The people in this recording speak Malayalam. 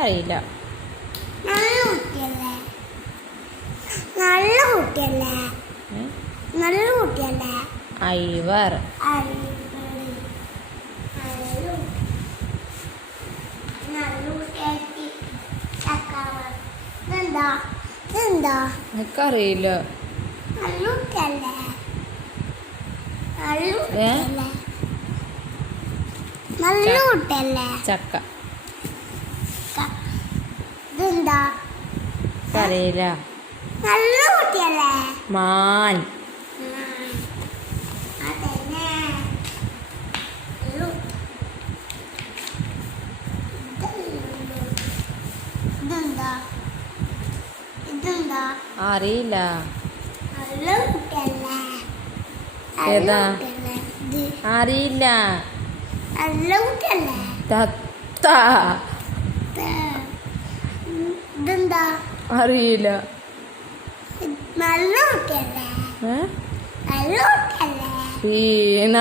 അറിയില്ല നല്ല കുട്ടിയല്ലേ? നല്ല കുട്ടിയല്ലേ? ഐവർ. നല്ല കുട്ടി. നല്ല കുട്ടിയായിട്ട് ചക്കാവ. ഇതെന്താ ഇതെന്താ എനിക്കറിയില്ല നല്ല കുട്ടിയല്ലേ നല്ല ഏ? കുട്ടിയല്ലേ നല്ല ച- കുട്ടിയല്ലേ ചക്ക ക- ഇതെന്താ അറിയില്ല നല്ല കുട്ടിയല്ലേ? മാൻ. അറിയില്ല. ഏതാ? അറിയില്ല. നല്ല കുട്ടിയല്ലേ? തത്ത. ഇതെന്താ അറിയില്ല. നല്ല കുട്ടിയല്ലേ? നല്ല കുട്ടിയല്ലേ വീണ.